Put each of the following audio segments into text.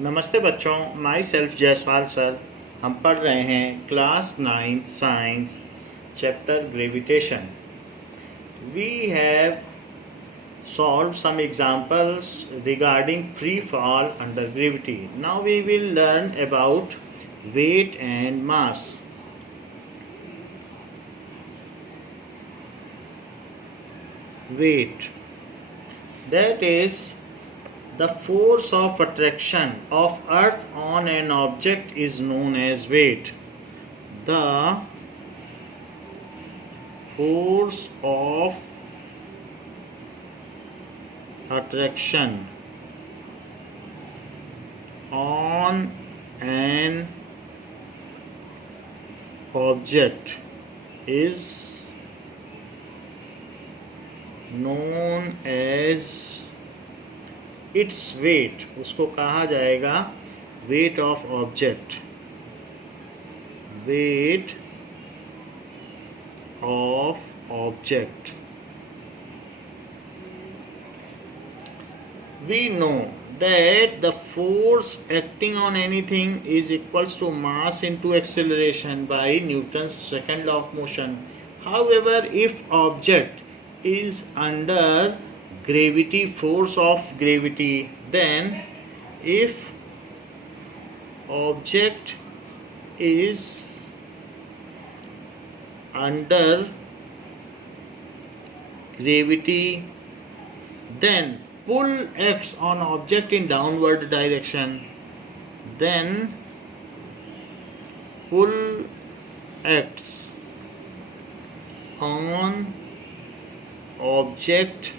नमस्ते बच्चों, my self Jaiswal sir. हम पढ़ रहे हैं class 9 science chapter gravitation. We have solved some examples regarding free fall under gravity. Now we will learn about weight and mass. Weight, that is the force of attraction of Earth on an object, is known as weight. The force of attraction on an object is known as its weight. उसको कहा जाएगा weight of object. Weight of object. We know that the force acting on anything is equals to mass into acceleration by Newton's second law of motion. However, if object is under gravity, force of gravity, then if object is under gravity, then pull acts on object in downward direction. Then pull acts on object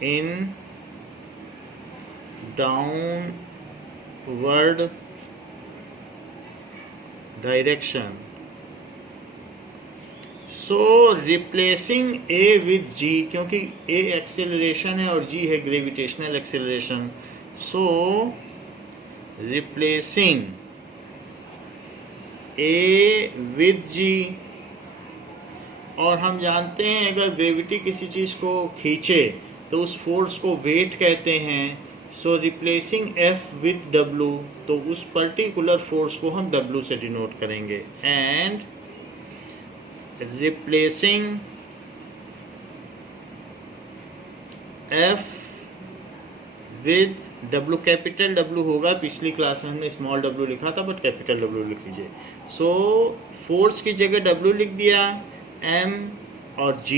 in downward direction. So replacing A with G, क्योंकि A acceleration है और G है gravitational acceleration. So replacing A with G, और हम जानते हैं अगर gravity किसी चीज़ को खींचे तो उस फोर्स को वेट कहते हैं. सो रिप्लेसिंग F विथ W, तो उस पर्टिकुलर फोर्स को हम W से डिनोट करेंगे. And replacing F with W, capital W होगा. पिछली क्लास में हमने स्मॉल W लिखा था, बट कैपिटल W लिख लीजिए. सो फोर्स की जगह W लिख दिया, M और G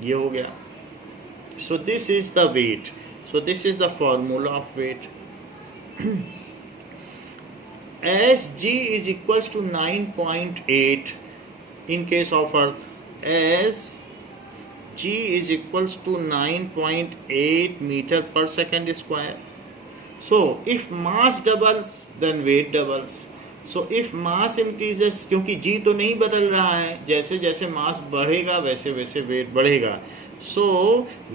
ये हो गया. So this is the weight. So this is the formula of weight. as G is equals to 9.8 in case of Earth, as G is equals to 9.8 meter per second square. So if mass doubles, then weight doubles. So if mass increases, क्योंकि G तो नहीं बदल रहा है, जैसे जैसे मास बढ़ेगा वैसे वैसे वेट बढ़ेगा. So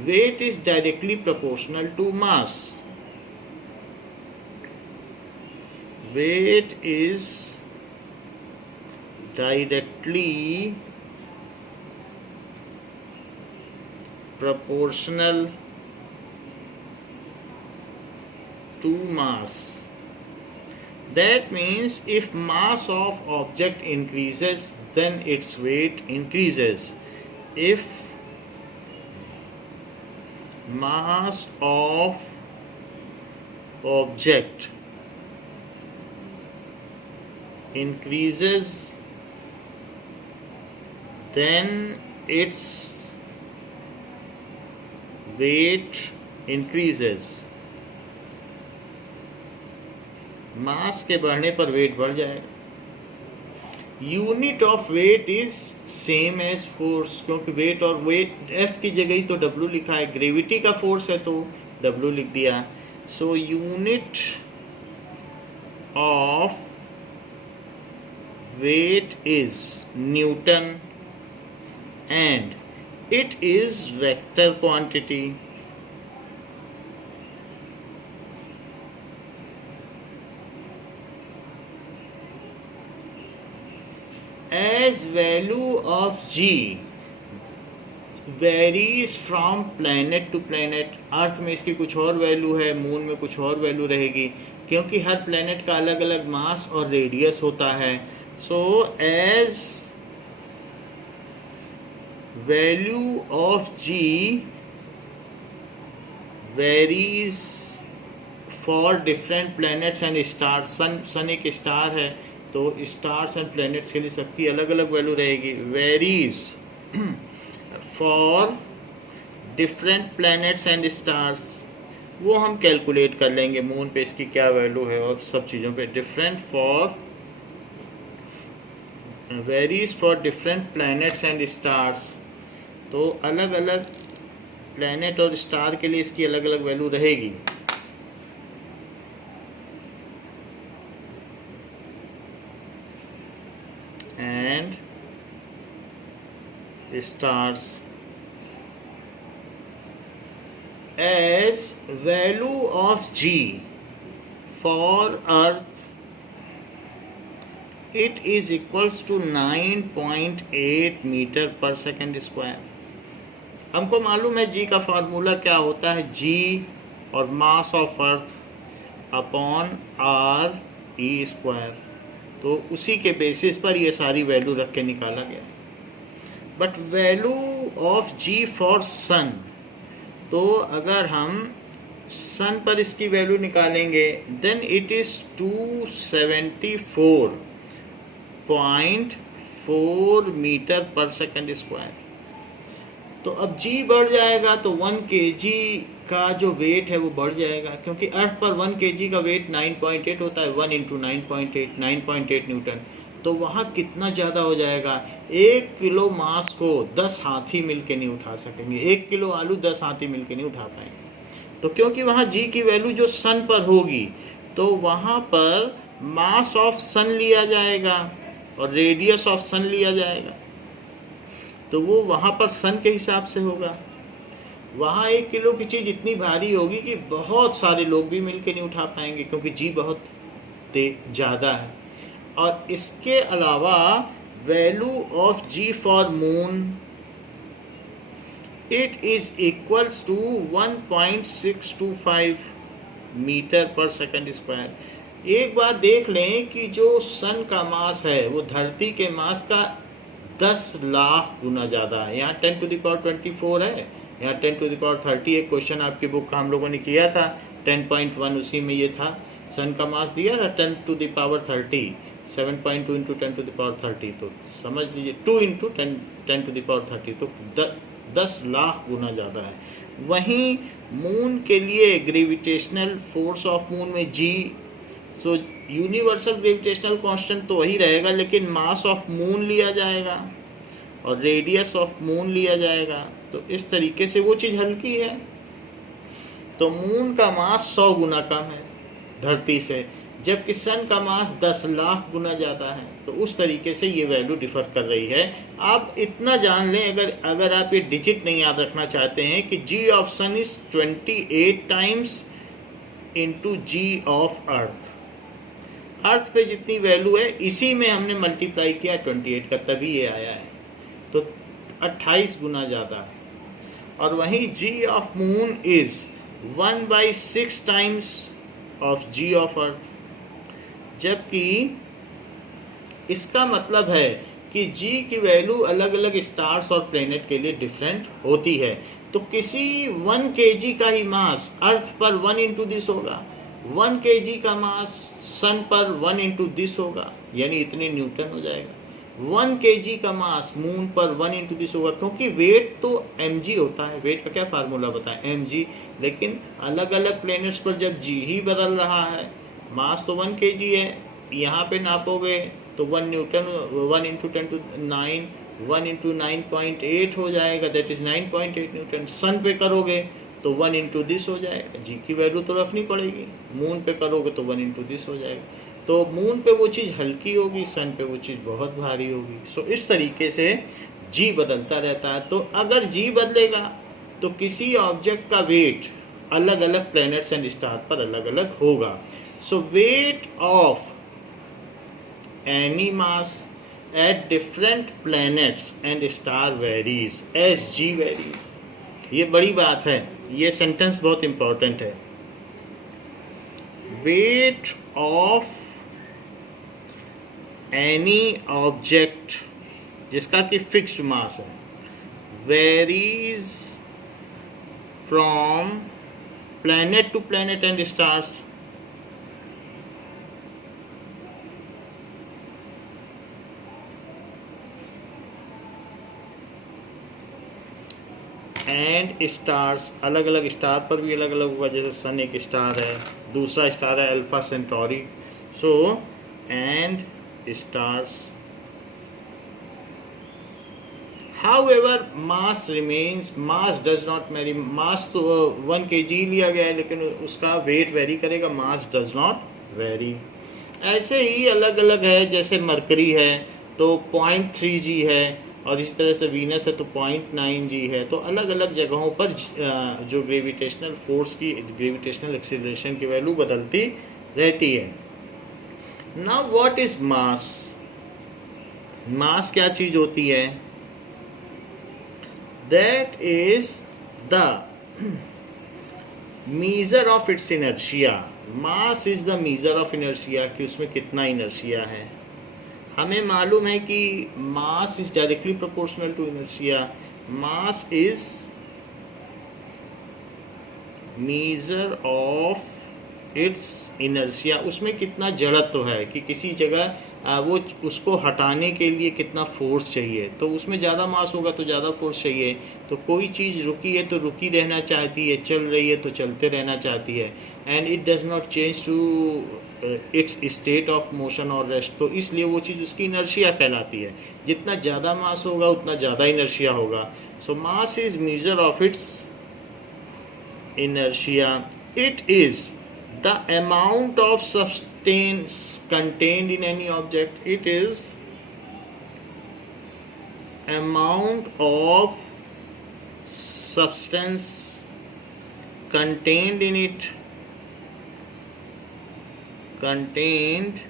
weight is directly proportional to mass. Weight is directly proportional to mass. That means if mass of object increases, then its weight increases. If mass of object increases, then its weight increases. मास के बढ़ने पर weight बढ़ जाएगा. Unit of weight is same as force, क्योंकि weight और weight F की जगह ही तो W लिखा है. ग्रेविटी का फोर्स है तो W लिख दिया. So unit of weight is Newton and it is vector quantity. As value of G varies from planet to planet. Earth में इसकी कुछ और वैल्यू है, मून में कुछ और वैल्यू रहेगी, क्योंकि हर प्लैनेट का अलग अलग मास और रेडियस होता है। So as value of G varies for different planets and stars. Sun एक स्टार है, तो स्टार्स एंड प्लैनेट्स के लिए सबकी अलग अलग वैल्यू रहेगी। Varies for different planets and stars, वो हम कैलकुलेट कर लेंगे मून पे इसकी क्या वैल्यू है और सब चीज़ों पे। Different for varies for different planets and stars, तो अलग अलग प्लैनेट और स्टार के लिए इसकी अलग अलग वैल्यू रहेगी। And stars as value of G for Earth, it is equals to 9.8 metre पर सेकेंड स्क्वायर। हमको मालूम है G का फार्मूला क्या होता है, G और mass of earth upon R E square. तो उसी के बेसिस पर ये सारी वैल्यू रख के निकाला गया है। But value of G for sun, तो अगर हम सन पर इसकी वैल्यू निकालेंगे देन इट इज 274.4 मीटर पर सेकेंड स्क्वायर। तो अब जी बढ़ जाएगा तो 1 kg का जो वेट है वो बढ़ जाएगा, क्योंकि अर्थ पर 1 kg का वेट 9.8 होता है। 1 × 9.8 न्यूटन, तो वहाँ कितना ज़्यादा हो जाएगा। 1 किलो मास को 10 हाथी मिलके नहीं उठा सकेंगे। 1 किलो आलू 10 हाथी मिलके नहीं उठा पाएंगे। तो क्योंकि वहाँ जी की वैल्यू जो सन पर होगी, तो वहाँ पर मास ऑफ सन लिया जाएगा और रेडियस ऑफ सन लिया जाएगा, तो वो वहाँ पर सन के हिसाब से होगा। वहाँ 1 किलो की चीज़ इतनी भारी होगी कि बहुत सारे लोग भी मिलके नहीं उठा पाएंगे, क्योंकि जी बहुत ज़्यादा है। और इसके अलावा value of G for moon, it is equals to 1.625 metre पर सेकेंड स्क्वायर। एक बात देख लें कि जो सन का मास है वो धरती के मास का 10 लाख गुना ज़्यादा है। यहाँ 10⁻24 है, यहाँ 10⁻30। एक क्वेश्चन आपकी बुक का हम लोगों ने किया था 10.1, उसी में ये था। सन का मास दिया था 10⁻30, 7.2 × 10⁻30, तो समझ लीजिए 2 × 10⁻30, तो 10 लाख गुना ज़्यादा है। वहीं मून के लिए ग्रेविटेशनल फोर्स ऑफ मून में जी, तो यूनिवर्सल ग्रेविटेशनल कांस्टेंट तो वही रहेगा, लेकिन मास ऑफ मून लिया जाएगा और रेडियस ऑफ मून लिया जाएगा। तो इस तरीके से वो चीज़ हल्की है। तो मून का मास 100 गुना कम है धरती से, जबकि सन का मास 10 लाख गुना ज़्यादा है। तो उस तरीके से ये वैल्यू डिफर कर रही है। आप इतना जान लें, अगर आप ये डिजिट नहीं याद रखना चाहते हैं, कि G of sun is 28 times into G of Earth. Earth पे जितनी वैल्यू है इसी में हमने मल्टीप्लाई किया 28 का, तभी ये आया है। तो 28 गुना ज़्यादा है। और वहीं G of moon is 1/6 times of G of Earth, जबकि इसका मतलब है कि जी की वैल्यू अलग अलग स्टार्स और प्लेनेट के लिए डिफरेंट होती है। तो किसी 1 kg का ही मास अर्थ पर 1 × दिस होगा, 1 kg का मास सन पर 1 × दिस होगा, यानी इतने न्यूटन हो जाएगा। 1 kg का मास मून पर 1 × दिस होगा, क्योंकि वेट तो mg होता है। वेट का क्या फार्मूला बताएं, mg। लेकिन अलग अलग प्लेनेट्स पर जब g ही बदल रहा है, मास तो 1 kg है, यहाँ पे नापोगे तो 1 न्यूटन, 1 × 10⁹, 1 × 9.8 हो जाएगा, दैट इज 9.8 न्यूटन। सन पे करोगे तो 1 × दिस हो जाएगा, जी की वैल्यू तो रखनी पड़ेगी। मून पे करोगे तो 1 × दिस हो जाएगा। तो मून पे वो चीज़ हल्की होगी, सन पे वो चीज़ बहुत भारी होगी। सो इस तरीके से जी बदलता रहता है। तो अगर जी बदलेगा तो किसी ऑब्जेक्ट का वेट अलग अलग प्लैनेट्स एंड स्टार पर अलग अलग होगा। So weight of any mass at different planets and star varies as g varies. ये बड़ी बात है, ये सेंटेंस बहुत इंपॉर्टेंट है. वेट ऑफ एनी ऑब्जेक्ट जिसका कि फिक्स्ड मास है varies from planet to planet and stars. And stars, अलग अलग स्टार पर भी अलग अलग होगा. जैसे सन एक स्टार है, दूसरा स्टार है alpha Centauri. So and stars. However, mass remains. Mass does not vary. Mass तो 1 kg लिया गया है, लेकिन उसका वेट वेरी करेगा. Mass does not vary. ऐसे ही अलग अलग है. जैसे मरकरी है तो 0.3 g है, और इसी तरह से वीनस है तो 0.9 g है. तो अलग अलग जगहों पर जो ग्रेविटेशनल फोर्स की, ग्रेविटेशनल एक्सीलरेशन की वैल्यू बदलती रहती है. Now what is mass? Mass क्या चीज होती है? That is the measure of its inertia. Mass is the measure of inertia, कि उसमें कितना inertia है. हमें मालूम है कि mass is directly proportional to inertia. Mass is measure of its inertia. उसमें कितना जड़त्व है कि किसी जगह वो उसको हटाने के लिए कितना फोर्स चाहिए. तो उसमें ज़्यादा मास होगा तो ज़्यादा फोर्स चाहिए. तो कोई चीज़ रुकी है तो रुकी रहना चाहती है, चल रही है तो चलते रहना चाहती है. And it does not change to its state of motion और रेस्ट. तो इसलिए वो चीज़ उसकी इनर्शिया कहलाती है. जितना ज़्यादा मास होगा उतना ज़्यादा इनर्शिया होगा. So mass is measure of its inertia. It is the amount of substance contained in any object. It is amount of substance contained in it, contained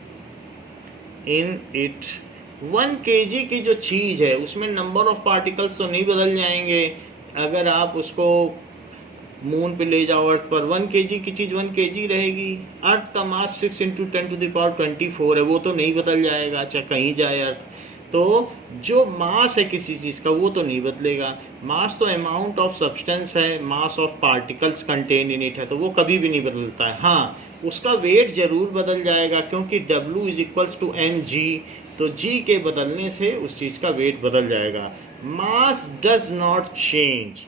in it. 1 kg की जो चीज़ है उसमें नंबर ऑफ पार्टिकल्स तो नहीं बदल जाएंगे. अगर आप उसको मून पे ले जाओ, अर्थ पर, 1 kg की चीज़ 1 kg रहेगी. अर्थ का मास 6 × 10⁻24 है, वो तो नहीं बदल जाएगा चाहे कहीं जाए अर्थ. तो जो मास है किसी चीज़ का वो तो नहीं बदलेगा. मास तो अमाउंट ऑफ सब्सटेंस है, mass of particles contain in it है, तो वो कभी भी नहीं बदलता है. हाँ, उसका वेट ज़रूर बदल जाएगा क्योंकि W = mg. तो g के बदलने से उस चीज़ का वेट बदल जाएगा. Mass does not change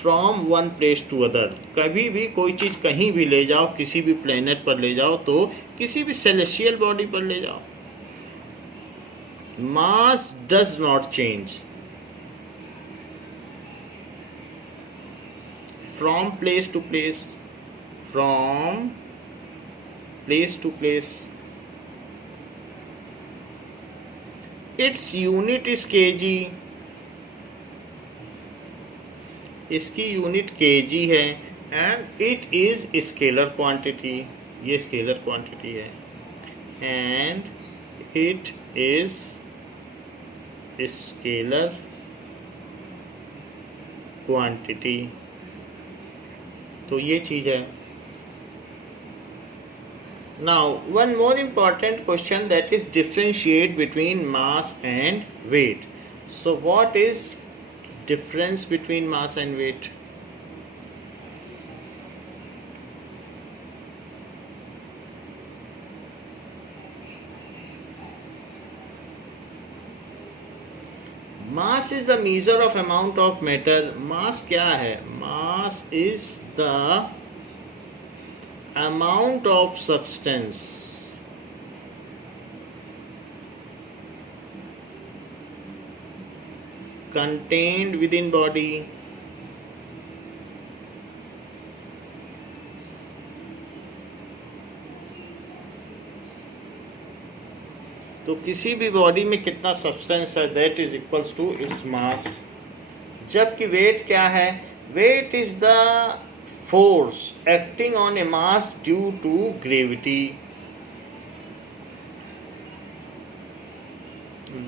from one place to other. कभी भी कोई चीज़ कहीं भी ले जाओ, किसी भी प्लेनेट पर ले जाओ, तो किसी भी सेलेस्टियल बॉडी पर ले जाओ, mass does not change from place to place. From place to place. Its unit is kg. इसकी यूनिट kg है. And it is scalar quantity. ये स्केलर क्वांटिटी है. And it is scalar quantity. तो ये चीज़ है. Now one more important question, that is differentiate between mass and weight. So what is difference between mass and weight? Mass is the measure of amount of matter. Mass क्या है? Mass is the amount of substance contained within body. तो किसी भी body में कितना substance है, that is equals to its mass. जबकि weight क्या है? Weight is the force acting on a mass due to gravity.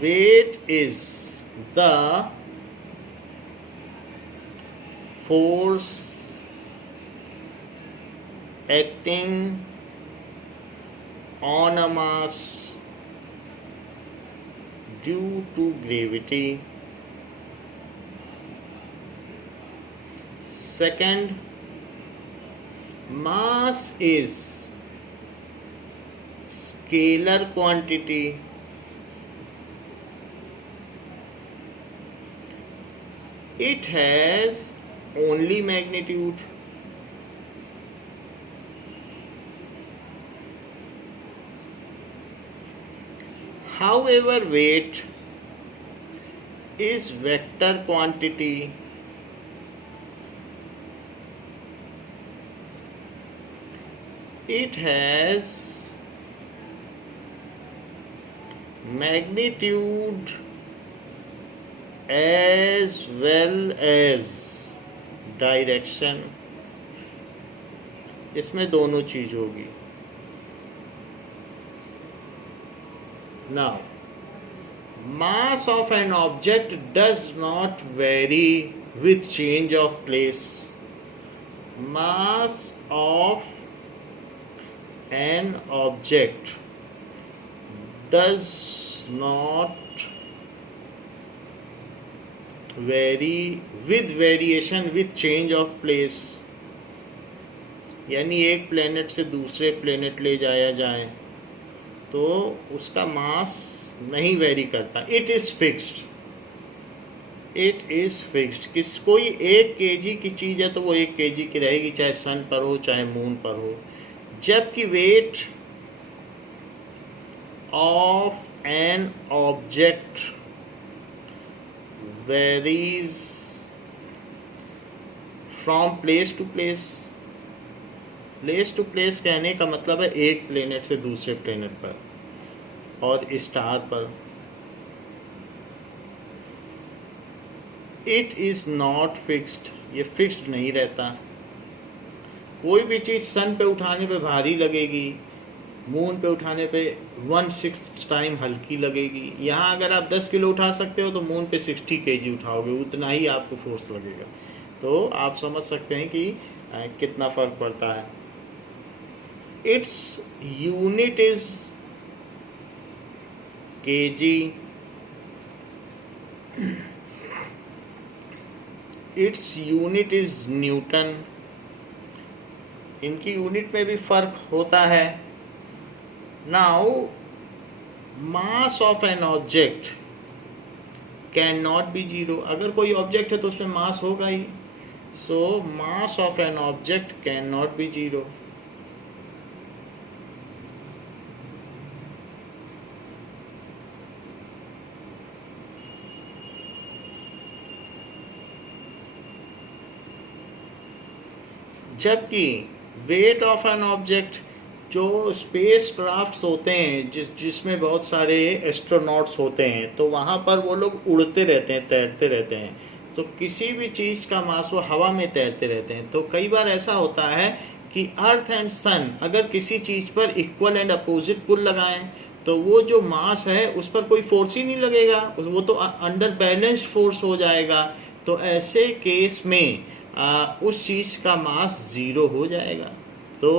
weight is the force acting on a mass due to gravity. Second, mass is scalar quantity. It has only magnitude. However, weight is vector quantity. It has magnitude as well as direction. इसमें दोनों चीज होगी. Now, mass of an object does not vary with change of place. Mass of an object does not vary with variation with change of place. यानी एक planet से दूसरे planet ले जाया जाए तो उसका मास नहीं वेरी करता. It is fixed. It is fixed. कोई 1 kg की चीज है तो वो 1 kg की रहेगी, चाहे सन पर हो चाहे मून पर हो. जबकि weight of an object varies from place to place. Place to place कहने का मतलब है एक प्लेनेट से दूसरे प्लेनेट पर और स्टार पर. It is not fixed. ये फिक्स्ड नहीं रहता. कोई भी चीज सन पे उठाने पे भारी लगेगी, मून पे उठाने पे 1/6 टाइम हल्की लगेगी. यहाँ अगर आप 10 किलो उठा सकते हो तो मून पे 60 kg उठाओगे, उतना ही आपको फोर्स लगेगा. तो आप समझ सकते हैं कि कितना फर्क पड़ता है. Its unit is kg. Its unit is newton. इनकी यूनिट में भी फर्क होता है. Now mass of an object can not be zero. अगर कोई ऑब्जेक्ट है तो उसमें मास होगा ही. So mass of an object can not be zero. जबकि वेट ऑफ एन ऑब्जेक्ट, जो स्पेस क्राफ्ट्स होते हैं जिसमें बहुत सारे एस्ट्रोनॉट्स होते हैं, तो वहाँ पर वो लोग उड़ते रहते हैं, तैरते रहते हैं. तो किसी भी चीज़ का मास, वो हवा में तैरते रहते हैं. तो कई बार ऐसा होता है कि अर्थ एंड सन अगर किसी चीज़ पर इक्वल एंड अपोजिट पुल लगाएं तो वो जो मास है उस पर कोई फोर्स ही नहीं लगेगा, वो तो अंडर बैलेंस्ड फोर्स हो जाएगा. तो ऐसे केस में उस चीज़ का मास ज़ीरो हो जाएगा. तो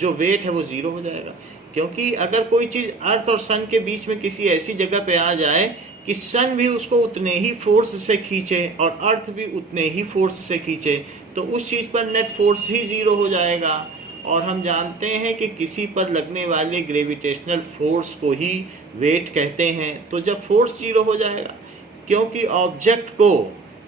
जो वेट है वो ज़ीरो हो जाएगा. क्योंकि अगर कोई चीज़ अर्थ और सन के बीच में किसी ऐसी जगह पे आ जाए कि सन भी उसको उतने ही फोर्स से खींचे और अर्थ भी उतने ही फोर्स से खींचे, तो उस चीज़ पर नेट फोर्स ही ज़ीरो हो जाएगा. और हम जानते हैं कि किसी पर लगने वाले ग्रेविटेशनल फोर्स को ही वेट कहते हैं. तो जब फोर्स ज़ीरो हो जाएगा, क्योंकि ऑब्जेक्ट को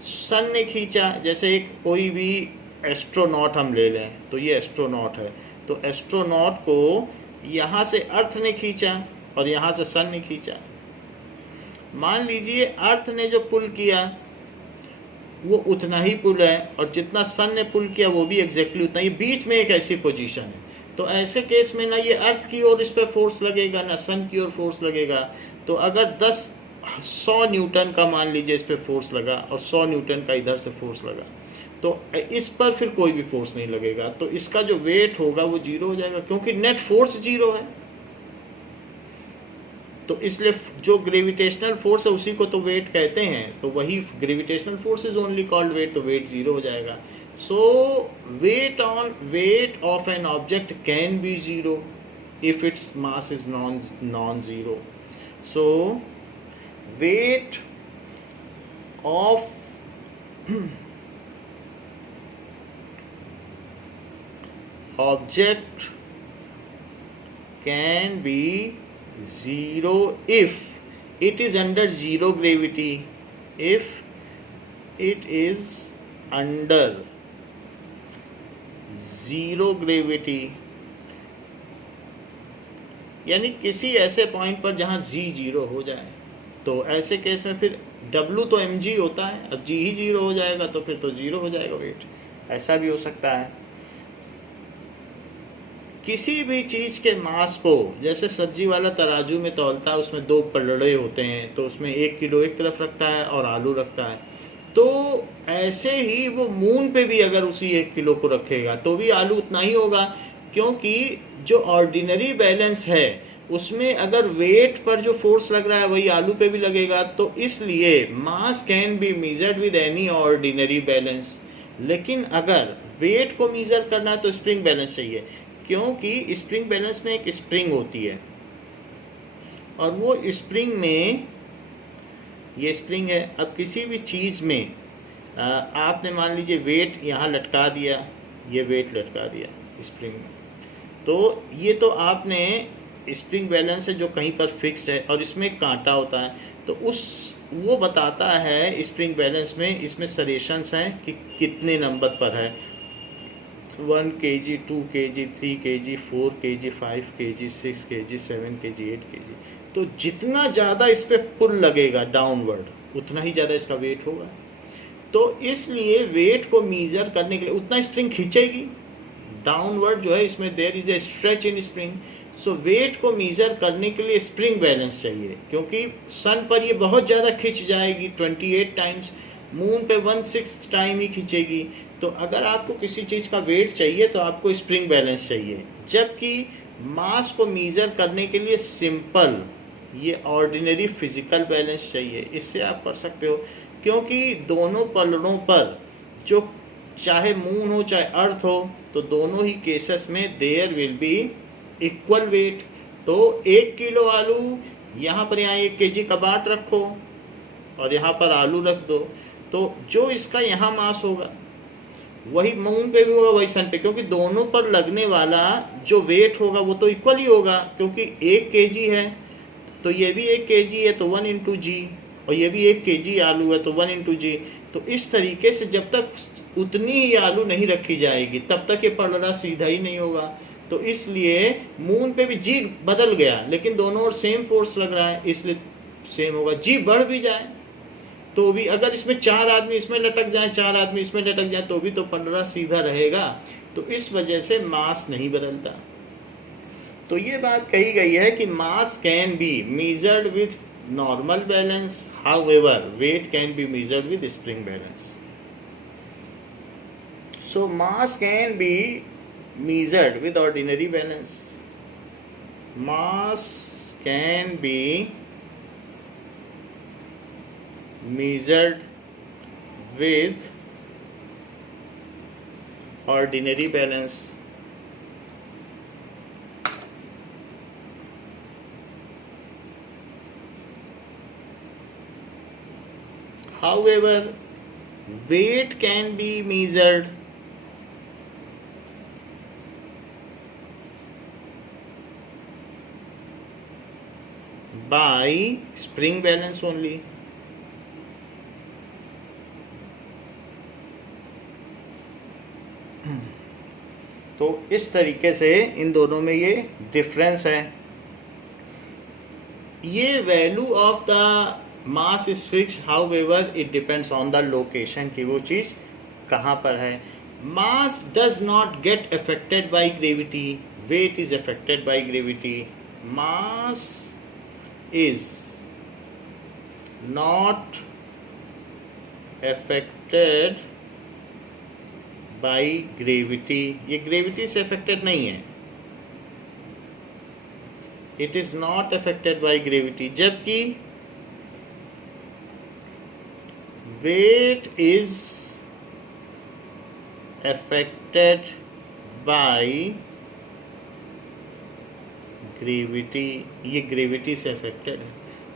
सन ने खींचा. जैसे एक कोई भी एस्ट्रोनॉट हम ले लें, तो ये एस्ट्रोनॉट है, तो एस्ट्रोनॉट को यहाँ से अर्थ ने खींचा और यहाँ से सन ने खींचा. मान लीजिए अर्थ ने जो पुल किया वो उतना ही पुल है और जितना सन ने पुल किया वो भी एग्जैक्टली उतना ही. बीच में एक ऐसी पोजीशन है. तो ऐसे केस में ना ये अर्थ की ओर इस पर फोर्स लगेगा ना सन की ओर फोर्स लगेगा. तो अगर 100 न्यूटन का मान लीजिए इस पर फोर्स लगा और 100 न्यूटन का इधर से फोर्स लगा, तो इस पर फिर कोई भी फोर्स नहीं लगेगा. तो इसका जो वेट होगा वो जीरो हो जाएगा, क्योंकि नेट फोर्स जीरो है. तो इसलिए जो ग्रेविटेशनल फोर्स है उसी को तो वेट कहते हैं, तो वही gravitational force is only called weight, तो वेट जीरो हो जाएगा. So weight of an object can be zero if its mass is non-zero. So weight of object can be zero if it is under zero gravity. If it is under zero gravity, यानी किसी ऐसे point पर जहाँ g zero हो जाए, तो ऐसे case में फिर w तो mg होता है, अब g ही जीरो हो जाएगा तो फिर तो जीरो हो जाएगा वेट. ऐसा भी हो सकता है. किसी भी चीज़ के मास को, जैसे सब्जी वाला तराजू में तौलता है, उसमें दो पलड़े होते हैं, तो उसमें 1 किलो एक तरफ रखता है और आलू रखता है. तो ऐसे ही वो मून पे भी अगर उसी 1 किलो को रखेगा तो भी आलू उतना ही होगा, क्योंकि जो ऑर्डिनरी बैलेंस है उसमें अगर वेट पर जो फोर्स लग रहा है वही आलू पे भी लगेगा. तो इसलिए मास can be measured with any ordinary balance. लेकिन अगर वेट को मेजर करना है तो स्प्रिंग बैलेंस चाहिए, क्योंकि स्प्रिंग बैलेंस में एक स्प्रिंग होती है और वो स्प्रिंग में, ये स्प्रिंग है. अब किसी भी चीज़ में आपने मान लीजिए वेट यहाँ लटका दिया, ये वेट लटका दिया स्प्रिंग में, तो ये तो आपने स्प्रिंग बैलेंस है जो कहीं पर फिक्स्ड है और इसमें कांटा होता है, तो वो बताता है स्प्रिंग बैलेंस में, इसमें सरेशंस हैं कि कितने नंबर पर है. 1 kg, 2 kg, 3 kg, 4 kg, 5 kg, 6 kg, 7 kg, 8 kg. तो जितना ज़्यादा इस पर पुल लगेगा डाउनवर्ड उतना ही ज़्यादा इसका वेट होगा. तो इसलिए वेट को मेजर करने के लिए उतना स्प्रिंग खींचेगी डाउनवर्ड जो है, इसमें there is a stretch in spring. So weight को मेजर करने के लिए स्प्रिंग बैलेंस चाहिए, क्योंकि सन पर ये बहुत ज़्यादा खिंच जाएगी 28 टाइम्स, मून पे 1/6 टाइम ही खींचेगी. तो अगर आपको किसी चीज़ का वेट चाहिए तो आपको स्प्रिंग बैलेंस चाहिए, जबकि मास को मेजर करने के लिए सिंपल ये ऑर्डिनरी फिजिकल बैलेंस चाहिए. इससे आप कर सकते हो, क्योंकि दोनों पलड़ों पर जो चाहे मून हो चाहे अर्थ हो, तो दोनों ही केसेस में there will be equal weight. तो 1 किलो आलू यहाँ पर, यहाँ 1 kg कबाट रखो और यहाँ पर आलू रख दो, तो जो इसका यहाँ मास होगा वही मून पे भी होगा, वही सन पे, क्योंकि दोनों पर लगने वाला जो वेट होगा वो तो इक्वल ही होगा, क्योंकि 1 kg है तो ये भी 1 kg है तो 1 × g, और ये भी 1 kg आलू है तो 1 × g. तो इस तरीके से जब तक उतनी ही आलू नहीं रखी जाएगी तब तक ये पलड़ा सीधा ही नहीं होगा. तो इसलिए मून पे भी जी बदल गया लेकिन दोनों ओर सेम फोर्स लग रहा है, इसलिए सेम होगा. जी बढ़ भी जाए तो भी, अगर इसमें 4 आदमी इसमें लटक जाए, 4 आदमी इसमें लटक जाए, तो भी तो पलड़ा सीधा रहेगा. तो इस वजह से मास नहीं बदलता. तो ये बात कही गई है कि mass can be measured with normal balance, however weight can be measured with spring balance. So mass can be measured with ordinary balance. Mass can be measured with ordinary balance. However, weight can be measured by spring balance only. तो इस तरीके से इन दोनों में ये difference है. ये value of the mass is fixed, however it depends on the location कि वो चीज़ कहाँ पर है. Mass does not get affected by gravity, weight is affected by gravity. Mass is not affected by gravity. ये gravity से affected नहीं है. It is not affected by gravity, जबकि weight is affected by gravity, ये gravity से affected है.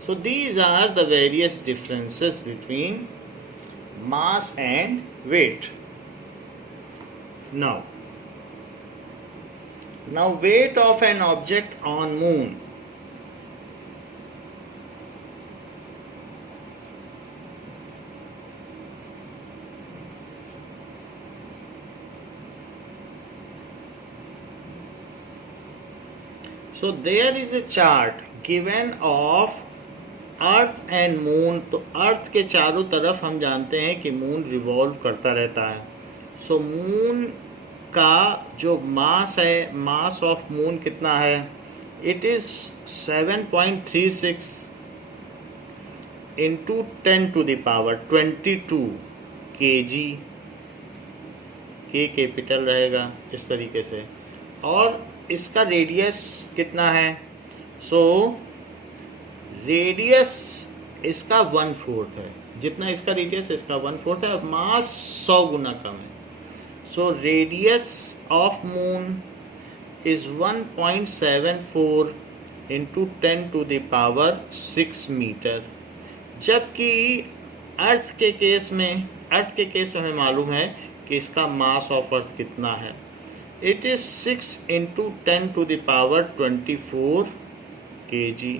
So these are the various differences between mass and weight. Now weight of an object on moon. So there is a chart given of earth and moon. तो अर्थ के चारों तरफ हम जानते हैं कि मून रिवॉल्व करता रहता है. सो मून का जो मास है, मास ऑफ मून कितना है? It is 7.36 into 10 to the power 22 kg. के कैपिटल रहेगा इस तरीके से. और इसका रेडियस कितना है? सो रेडियस इसका 1/4 है. जितना इसका रेडियस इसका 1/4 है. और मास 100 गुना कम है. So radius of moon is 1.74 into 10 to the power 6 metre. जबकि अर्थ के केस में हमें मालूम है कि इसका मास ऑफ अर्थ कितना है. It is 6 into 10 to the power 24 kg.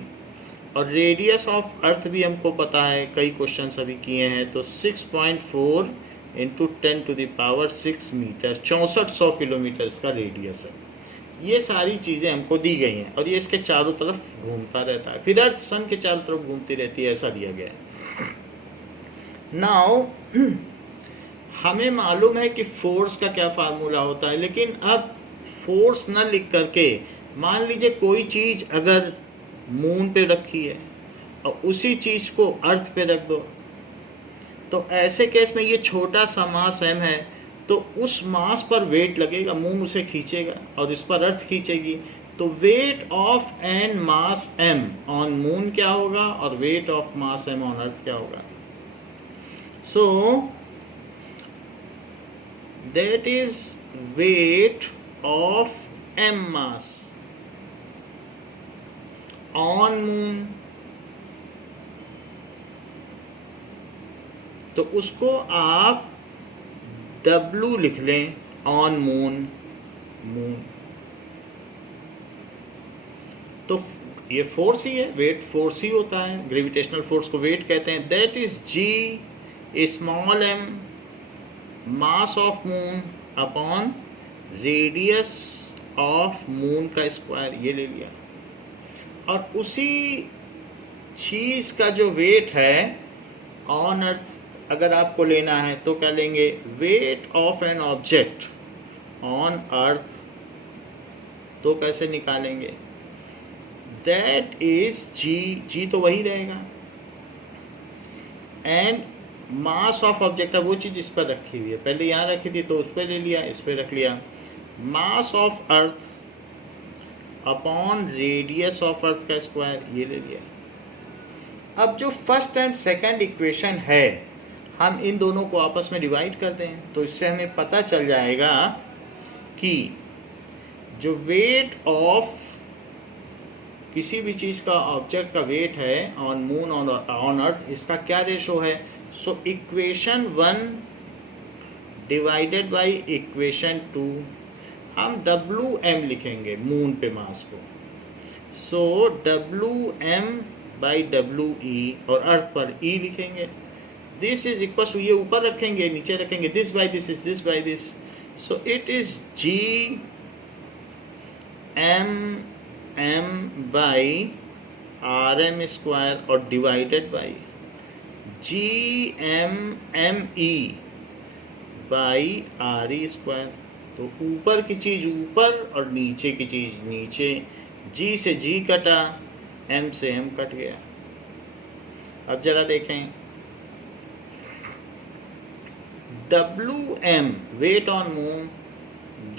और रेडियस ऑफ अर्थ भी हमको पता है, कई क्वेश्चन अभी किए हैं. तो 6.4 into 10 to the power 6 metre, 6400 kilometre इसका रेडियस है. ये सारी चीज़ें हमको दी गई हैं. और ये इसके चारों तरफ घूमता रहता है. फिर अर्थ सन के चारों तरफ घूमती रहती है, ऐसा दिया गया है. नाउ हमें मालूम है कि फोर्स का क्या फार्मूला होता है. लेकिन अब फोर्स न लिख करके मान लीजिए कोई चीज़ अगर मून पे रखी है और उसी चीज़ को अर्थ पे रख दो, तो ऐसे केस में ये छोटा सा मास m है, तो उस मास पर वेट लगेगा. मून उसे खींचेगा और इस पर अर्थ खींचेगी. तो weight of an mass m on moon क्या होगा और weight of mass m on earth क्या होगा? So that is weight of m mass on moon. तो उसको आप W लिख लें ऑन मून. तो ये फोर्स ही है, वेट फोर्स ही होता है. ग्रेविटेशनल फोर्स को वेट कहते हैं. That is G small m mass of moon upon radius of moon का स्क्वायर. ये ले लिया. और उसी चीज़ का जो वेट है ऑन अर्थ अगर आपको लेना है तो क्या लेंगे? Wait of an object on earth. तो कैसे निकालेंगे? दैट इज जी तो वही रहेगा. एंड मास ऑफ ऑब्जेक्ट है वो चीज़ इस पर रखी हुई है. पहले यहाँ रखी थी तो उस पर ले लिया, इस पर रख लिया. Mass of earth upon radius of earth का स्क्वायर, ये ले लिया. अब जो फर्स्ट एंड सेकंड इक्वेशन है हम इन दोनों को आपस में डिवाइड करते हैं. तो इससे हमें पता चल जाएगा कि जो वेट ऑफ किसी भी चीज़ का ऑब्जेक्ट का वेट है ऑन मून ऑन अर्थ, इसका क्या रेशो है. So equation 1 divided by equation 2, हम WM लिखेंगे मून पे मास को. सो WM बाई WE और अर्थ पर E लिखेंगे. दिस इज इक्वल टू, ये ऊपर रखेंगे नीचे रखेंगे, this by this is this by this. So it is GM by RM square और divided by GMME by RE square. तो ऊपर की चीज़ ऊपर और नीचे की चीज़ नीचे. G से G कटा, M से M कट गया. अब जरा देखें, WM weight on moon,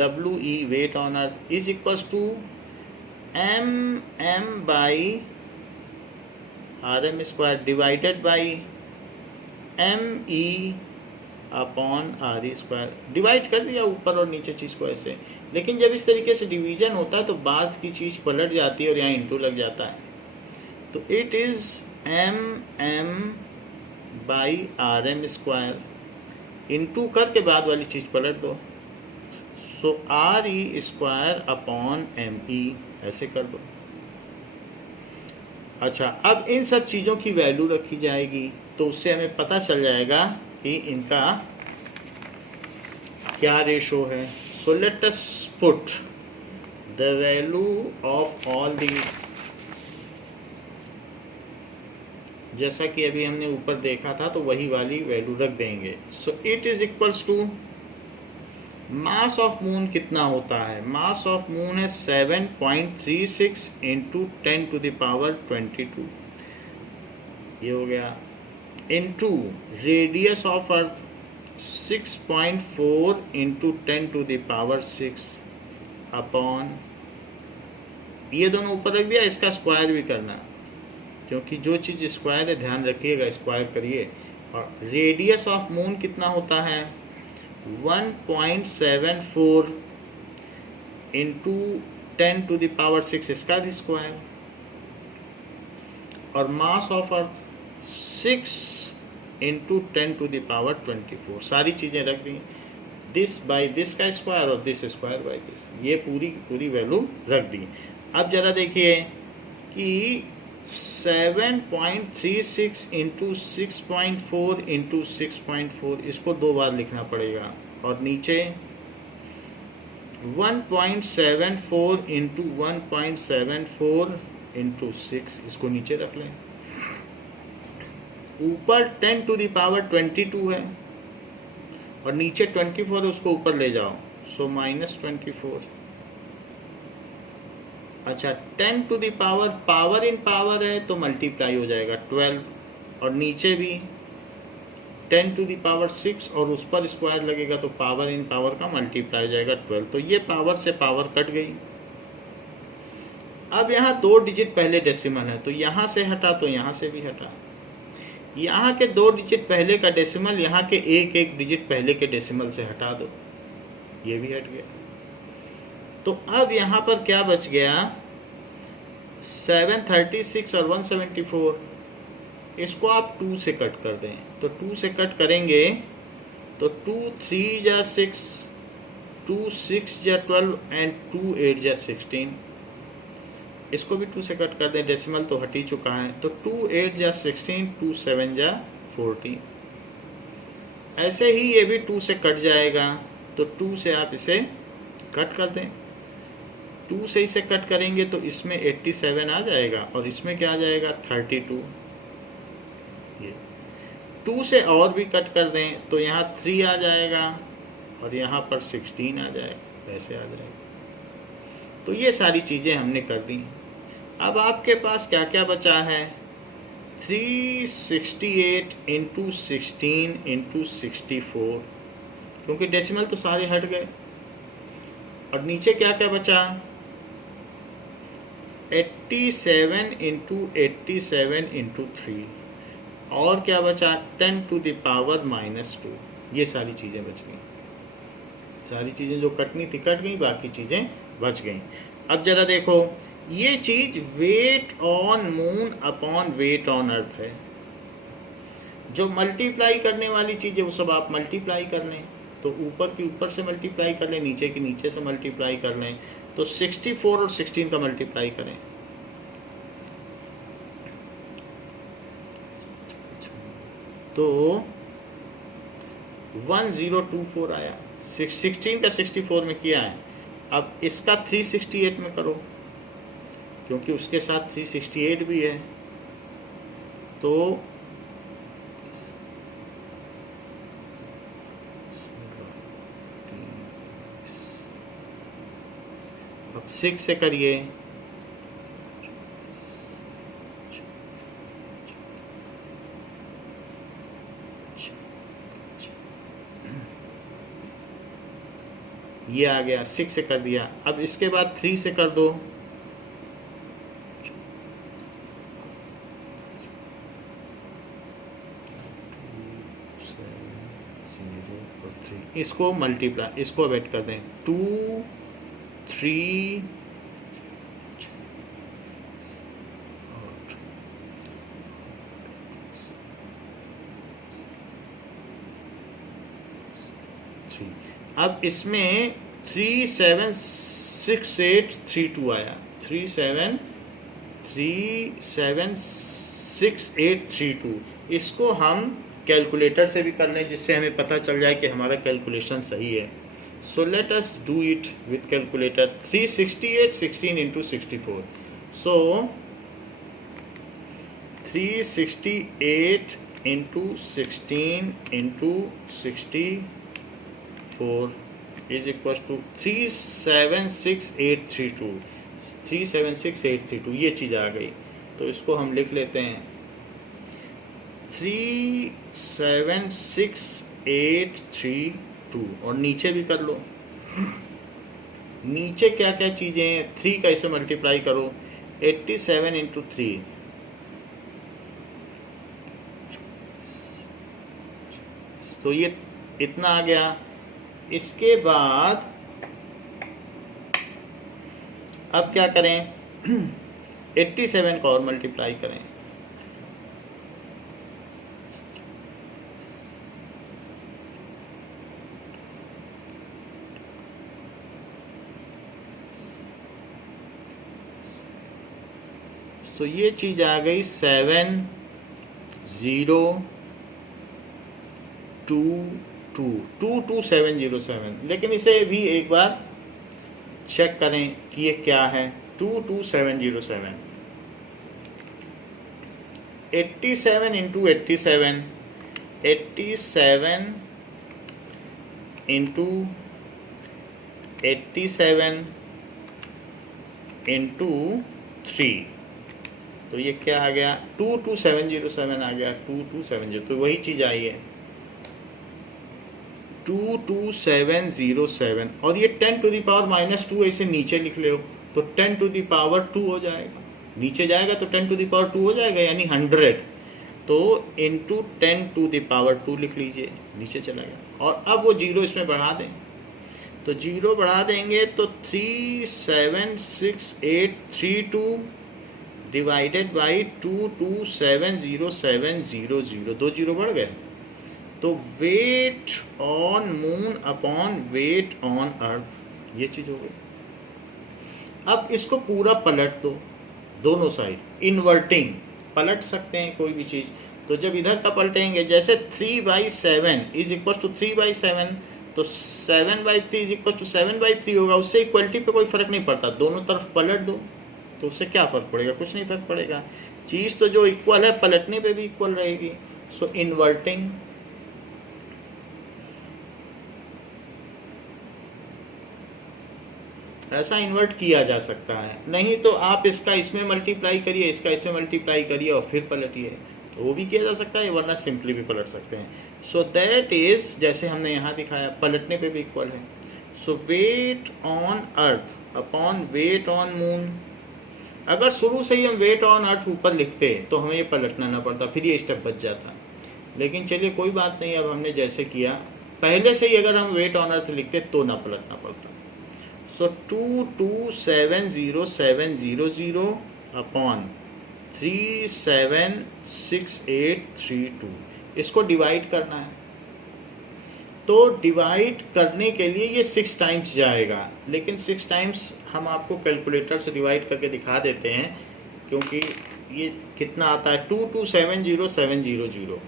WE weight on earth is equals to M by R M square divided by M E upon R E square. Divide कर दिया ऊपर और नीचे चीज़ को ऐसे, लेकिन जब इस तरीके से डिवीजन होता है तो बाद की चीज़ पलट जाती है और यहाँ इंटू लग जाता है। तो it is M by R M square, into करके बाद वाली चीज़ पलट दो, so R E square upon M E, ऐसे कर दो। अच्छा, अब इन सब चीज़ों की वैल्यू रखी जाएगी तो उससे हमें पता चल जाएगा कि इनका क्या रेशो है। So let us put the value of all these, जैसा कि अभी हमने ऊपर देखा था तो वही वाली वैल्यू रख देंगे। So it is equals to mass of moon कितना होता है, मास ऑफ मून है 7.36 इंटू 10⁻²2, ये हो गया, into radius of earth 6.4 into 10⁻6 upon, ये दोनों ऊपर रख दिया, इसका स्क्वायर भी करना, क्योंकि जो चीज़ स्क्वायर है ध्यान रखिएगा स्क्वायर करिए। और रेडियस ऑफ मून कितना होता है 1.74 इंटू 10⁻6, इसका भी स्क्वायर, और मास ऑफ अर्थ 6 इंटू 10⁻24, सारी चीज़ें रख दी, दिस बाई दिस का स्क्वायर और दिस स्क्वायर बाई दिस, ये पूरी वैल्यू रख दी। अब जरा देखिए कि 7.36 इंटू 6.4 इंटू 6.4, इसको 2 बार लिखना पड़ेगा, और नीचे 1.74 इंटू 1.74 इंटू 6, इसको नीचे रख लें। ऊपर 10⁻22 है और नीचे 24 है, उसको ऊपर ले जाओ, सो -24। अच्छा, 10 पावर इन पावर है तो मल्टीप्लाई हो जाएगा 12, और नीचे भी 10�6 और उस पर स्क्वायर लगेगा तो पावर इन पावर का मल्टीप्लाई हो जाएगा 12, तो ये पावर से पावर कट गई। अब यहाँ 2 डिजिट पहले डेसिमल है तो यहाँ से हटा तो यहाँ से भी हटा, यहाँ के 2 डिजिट पहले का डेसिमल यहाँ के एक डिजिट पहले के डेसिमल से हटा दो, ये भी हट गया। तो अब यहाँ पर क्या बच गया 736 और 174, इसको आप 2 से कट कर दें, तो 2 से कट करेंगे तो 2 3 जा 6, 2 6 जा 12 एंड 2 8 जा 16, इसको भी 2 से कट कर दें, डेसिमल तो हट ही चुका है, तो 2 8 जा 16, 2 7 जा 40, ऐसे ही ये भी 2 से कट जाएगा, तो 2 से आप इसे कट कर दें, 2 से इसे कट करेंगे तो इसमें 87 आ जाएगा और इसमें क्या आ जाएगा 32, ये 2 से और भी कट कर दें तो यहाँ 3 आ जाएगा और यहाँ पर 16 आ जाएगा, ऐसे आ जाएगा। तो ये सारी चीज़ें हमने कर दी। अब आपके पास क्या क्या बचा है 368 इंटू 16 इंटू 64, क्योंकि डेसिमल तो सारे हट गए, और नीचे क्या क्या बचा 87 इंटू 87 इंटू 3, और क्या बचा 10⁻², ये सारी चीज़ें बच गई। सारी चीज़ें जो कटनी थी कट गई, बाकी चीज़ें बच गई। अब जरा देखो, ये चीज़ weight on moon upon weight on Earth है, जो मल्टीप्लाई करने वाली चीज़ है वो सब आप मल्टीप्लाई कर लें, तो ऊपर की ऊपर से मल्टीप्लाई कर लें, नीचे की नीचे से मल्टीप्लाई कर लें, तो 64 और 16 का मल्टीप्लाई करें, तो 1024 आया। 16 का 64 में किया है, अब इसका 368 में करो, क्योंकि उसके साथ 368 भी है, तो अब 6 से करिए, ये आ गया, 6 से कर दिया। अब इसके बाद 3 से कर दो, इसको मल्टीप्लाई, इसको अब ऐड कर दें 2 3 3। अब इसमें 376832 आया, 376832। इसको हम कैलकुलेटर से भी कर लें जिससे हमें पता चल जाए कि हमारा कैलकुलेशन सही है। So let us do it with calculator. 368 16 into 64। So 368 into 16 into 64 is equal to 376832। 376832 ये चीज़ आ गई। तो इसको हम लिख लेते हैं 376832 और नीचे भी कर लो। नीचे क्या क्या चीज़ें हैं, 3 का इसे मल्टीप्लाई करो 87 इंटू 3, तो ये इतना आ गया। इसके बाद अब क्या करें 87 को और मल्टीप्लाई करें, तो ये चीज़ आ गई 7022707। लेकिन इसे भी एक बार चेक करें कि ये क्या है। 22707 87 इंटू 87, 87 इंटू 87 इंटू 3, तो ये क्या आ गया 22707 आ गया 2270। तो वही चीज़ आई है 22707। और ये 10 टू द पावर -2 ऐसे नीचे लिख ले हो तो 10 टू द पावर 2 हो जाएगा, नीचे जाएगा तो 10 टू द पावर 2 हो जाएगा यानी 100। तो इंटू 10 टू द पावर 2 लिख लीजिए, नीचे चला गया। और अब वो जीरो इसमें बढ़ा दें, तो जीरो बढ़ा देंगे तो 376832 डिवाइडेड बाई 2270700, 2 जीरो बढ़ गए। तो weight on moon upon weight on earth, ये चीज़ हो गई। अब इसको पूरा पलट दो, दोनों साइड इन्वर्टिंग पलट सकते हैं कोई भी चीज़। तो जब इधर का पलटेंगे, जैसे 3/7 इज इक्वल टू 3/7, तो 7/3 इज इक्वल टू 7/3 होगा। उससे इक्वलिटी पे कोई फर्क नहीं पड़ता, दोनों तरफ पलट दो तो उससे क्या फ़र्क पड़ेगा, कुछ नहीं फर्क पड़ेगा। चीज़ तो जो इक्वल है पलटने पे भी इक्वल रहेगी। सो इन्वर्टिंग, ऐसा इन्वर्ट किया जा सकता है। नहीं तो आप इसका इसमें मल्टीप्लाई करिए, इसका इसमें मल्टीप्लाई करिए और फिर पलटिए, तो वो भी किया जा सकता है, वरना सिंपली भी पलट सकते हैं। सो दैट इज जैसे हमने यहाँ दिखाया, पलटने पे भी इक्वल है। So weight on earth upon weight on moon. अगर शुरू से ही हम वेट ऑन अर्थ ऊपर लिखते तो हमें ये पलटना ना पड़ता, फिर ये स्टेप बच जाता। लेकिन चलिए कोई बात नहीं, अब हमने जैसे किया, पहले से ही अगर हम वेट ऑन अर्थ लिखते तो ना पलटना पड़ता। सो 2270700 अपॉन 376832, इसको डिवाइड करना है। तो डिवाइड करने के लिए ये 6 टाइम्स जाएगा, लेकिन 6 टाइम्स हम आपको कैलकुलेटर से डिवाइड करके दिखा देते हैं, क्योंकि ये कितना आता है 2270700।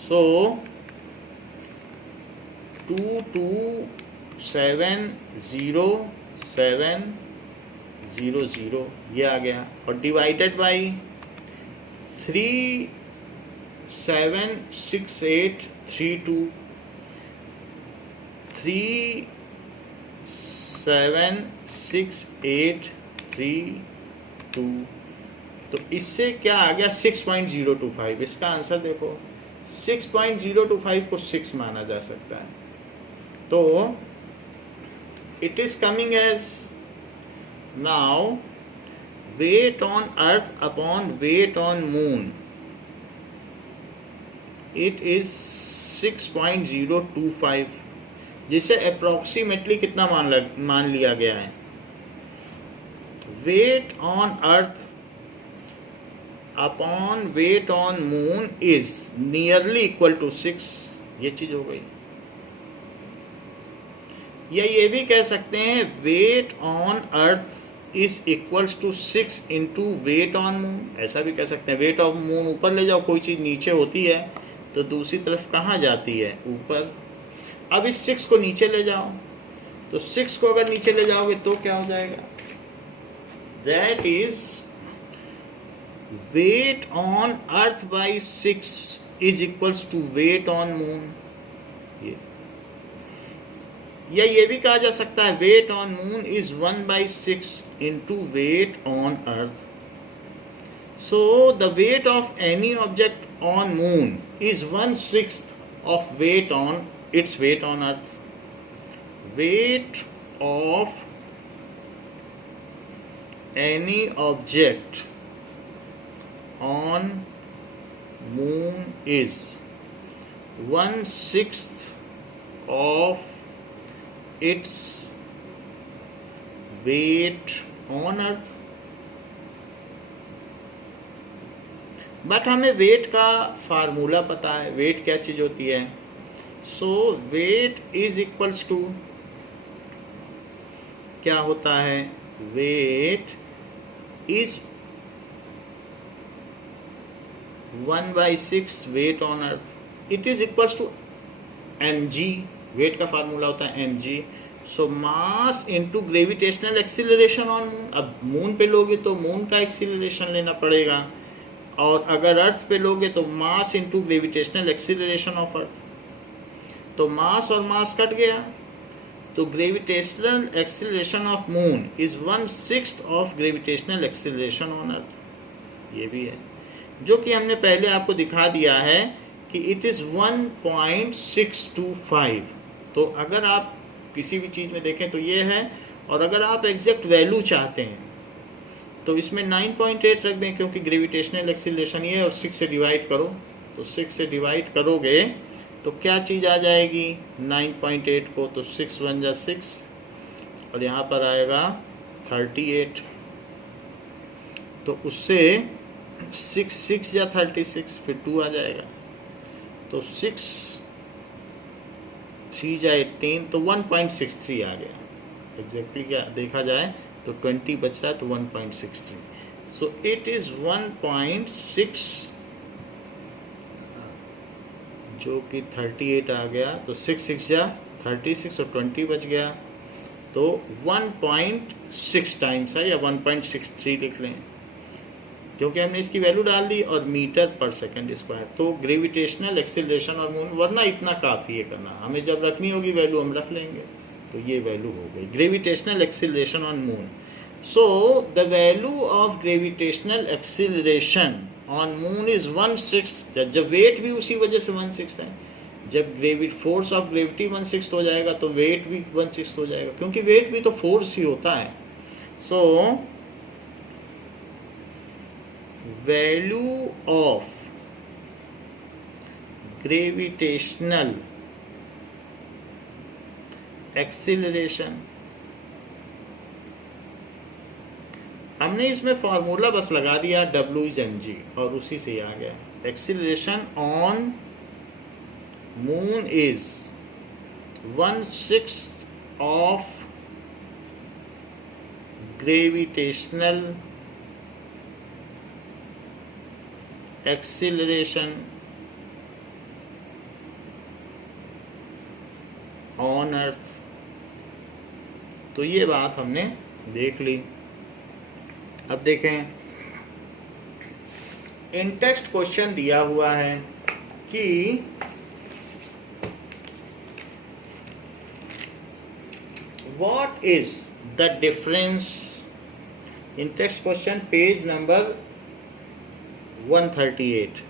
सो 2270700 ये आ गया, और डिवाइडेड बाई 376832, 376832। तो इससे क्या आ गया 6.025। इसका आंसर देखो, 6.025 को 6 माना जा सकता है। तो it is coming as now weight on earth upon weight on moon, it is 6.025 जिसे अप्रोक्सीमेटली कितना मान लिया गया है। Weight on earth upon weight on moon is nearly equal to 6, ये चीज हो गई। या ये भी कह सकते हैं weight on earth is equals to 6 into weight on moon, ऐसा भी कह सकते हैं। वेट ऑफ मून ऊपर ले जाओ, कोई चीज नीचे होती है तो दूसरी तरफ कहाँ जाती है, ऊपर। अब इस 6 को नीचे ले जाओ, तो 6 को अगर नीचे ले जाओगे तो क्या हो जाएगा, that is weight on earth by 6 is equals to weight on moon. या ये भी कहा जा सकता है weight on moon is 1/6 into weight on earth. So the weight of any object on moon is 1/6 of weight on its weight on earth. Weight of any object on moon is 1/6 of its weight on earth. But हमें weight का formula पता है, weight क्या चीज होती है। So weight is equals to क्या होता है, weight is 1/6 weight on earth, it is equals to mg। Weight का फार्मूला होता है mg। So mass into gravitational acceleration on moon. अब मून पे लोगे तो मून का एक्सीलरेशन लेना पड़ेगा, और अगर अर्थ पे लोगे तो मास into gravitational acceleration of earth. तो मास और मास कट गया, तो gravitational acceleration of moon is 1/6 of gravitational acceleration on earth. ये भी है, जो कि हमने पहले आपको दिखा दिया है कि इट इज 1.625। तो अगर आप किसी भी चीज में देखें तो ये है, और अगर आप एग्जैक्ट वैल्यू चाहते हैं तो इसमें 9.8 रख दें, क्योंकि ग्रेविटेशनल एक्सीलरेशन ये है, और 6 से डिवाइड करो, तो 6 से डिवाइड करोगे तो क्या चीज़ आ जाएगी 9.8 को, तो 6 1 जा 6, और यहाँ पर आएगा 38, तो उससे 6 6 या 36, फिर 2 आ जाएगा, तो 6 3 जा 18, तो 1.63 आ गया। एग्जैक्टली क्या देखा जाए तो 20 बच रहा है, तो 1.63। सो इट इज 1.6, जो कि 38 आ गया, तो 6 6 जा 36 और 20 बच गया, तो 1.6 टाइम्स है, या 1.63 लिख लें, क्योंकि हमने इसकी वैल्यू डाल दी, और मीटर पर सेकंड स्क्वायर। तो ग्रेविटेशनल एक्सीलरेशन और मून, वरना इतना काफ़ी है करना, हमें जब रखनी होगी वैल्यू हम रख लेंगे। तो ये वैल्यू हो गई gravitational acceleration on moon. So the value of gravitational acceleration on moon is 1/6। जब वेट भी उसी वजह से 1/6 है, जब फोर्स ऑफ ग्रेविटी 1/6 हो जाएगा तो वेट भी 1/6 हो जाएगा, क्योंकि वेट भी तो फोर्स ही होता है। So value of gravitational acceleration, हमने इसमें फॉर्मूला बस लगा दिया, W इज mg, और उसी से आ गया। Acceleration on moon is 1/6 of gravitational acceleration on earth. तो ये बात हमने देख ली। अब देखें, इन टेक्स्ट क्वेश्चन दिया हुआ है कि what is the difference, in text question page number 138,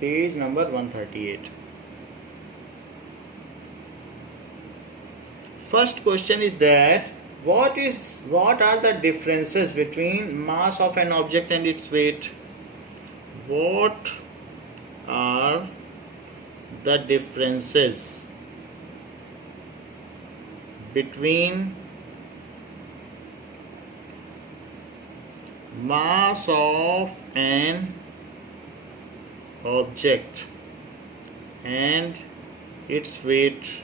page number 138। First question is that what are the differences between mass of an object and its weight? What are the differences between mass of an object and its weight?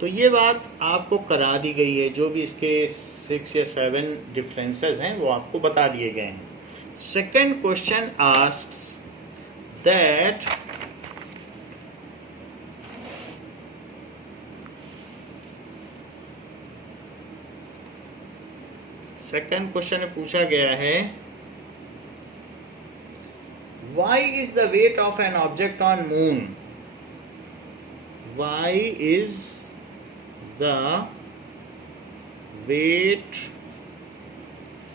तो ये बात आपको करा दी गई है, जो भी इसके 6 या 7 डिफरेंसेस हैं वो आपको बता दिए गए हैं. Second question asks that second question में पूछा गया है, why is the weight of an object on moon? Why is the weight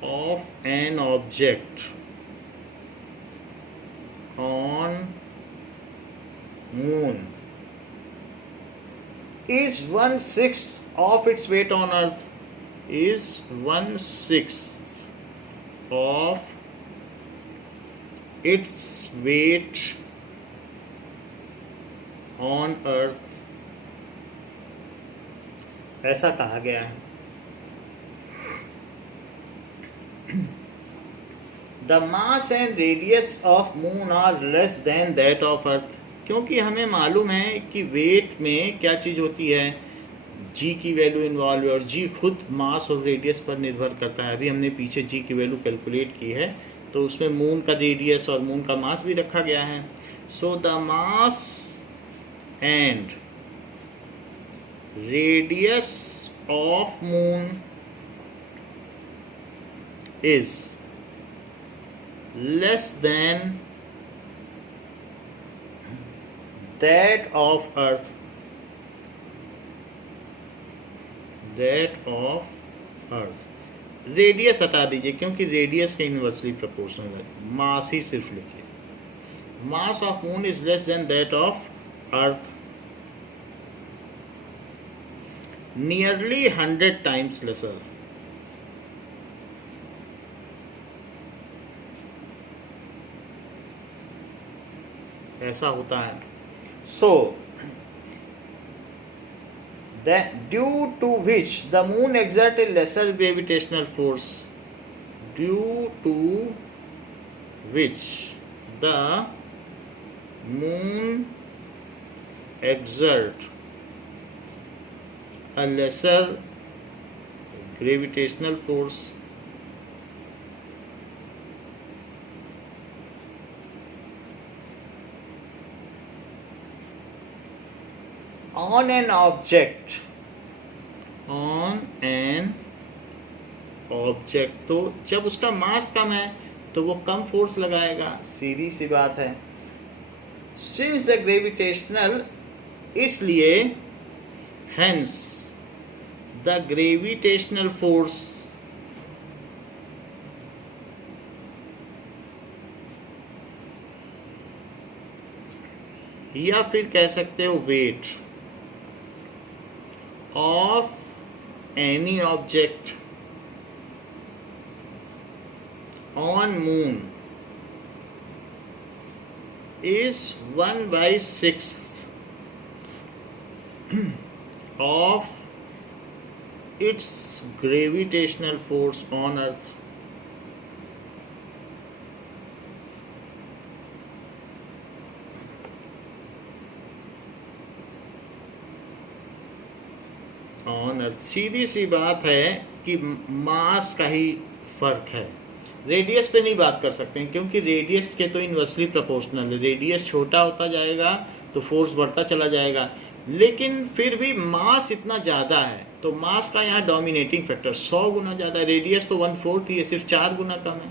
of an object on moon is 1/6 of its weight on earth? Is 1/6 of its weight on earth? ऐसा कहा गया है. The mass and radius of moon are less than that of earth. क्योंकि हमें मालूम है कि wait में क्या चीज़ होती है, जी की वैल्यू इन्वॉल्व है, और जी खुद मास और रेडियस पर निर्भर करता है. अभी हमने पीछे जी की वैल्यू कैलकुलेट की है, तो उसमें मून का रेडियस और मून का मास भी रखा गया है. So the mass and radius of moon is less than that of earth. Radius हटा दीजिए क्योंकि रेडियस के इनवर्सली प्रोपोर्शनल है, मास ही सिर्फ लिखिए. मास of moon is less than that of earth, nearly 100 times lesser. ऐसा होता है. So that due to which the moon exerts a lesser gravitational force, due to which the moon exerts a lesser gravitational force on an object. तो जब उसका मास कम है तो वो कम force लगाएगा, सीधी सी बात है. Since the gravitational, इसलिए hence the gravitational force या फिर कह सकते हो wait of any object on moon is 1/6 of its gravitational force on earth. on earth. सीधी सी बात है कि मास का ही फर्क है, रेडियस पे नहीं बात कर सकते हैं क्योंकि रेडियस के तो इन्वर्सली प्रोपोर्शनल है. रेडियस छोटा होता जाएगा तो फोर्स बढ़ता चला जाएगा, लेकिन फिर भी मास इतना ज़्यादा है तो मास का यहाँ डोमिनेटिंग फैक्टर 100 गुना ज़्यादा है. रेडियस तो 1/4 ही है, सिर्फ 4 गुना कम है.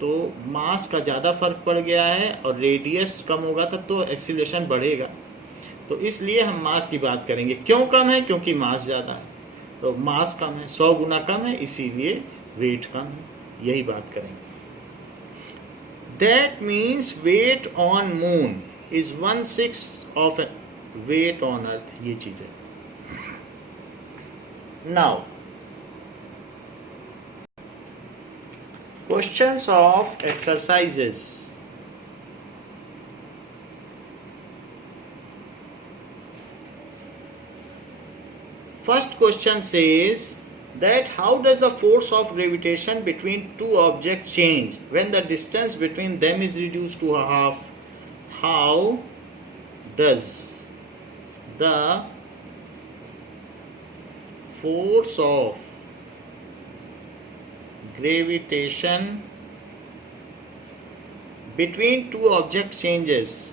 तो मास का ज़्यादा फर्क पड़ गया है और रेडियस कम होगा तब तो एक्सीलरेशन बढ़ेगा. तो इसलिए हम मास की बात करेंगे. क्यों कम है? क्योंकि मास ज़्यादा है. तो मास कम है, 100 गुना कम है, इसीलिए वेट कम है. यही बात करेंगे. That means weight on moon is 1/6 of weight on earth. ये चीज़ है. Now, questions of exercises. First question says that how does the force of gravitation between two objects change when the distance between them is reduced to a half? How does the force of gravitation between two objects changes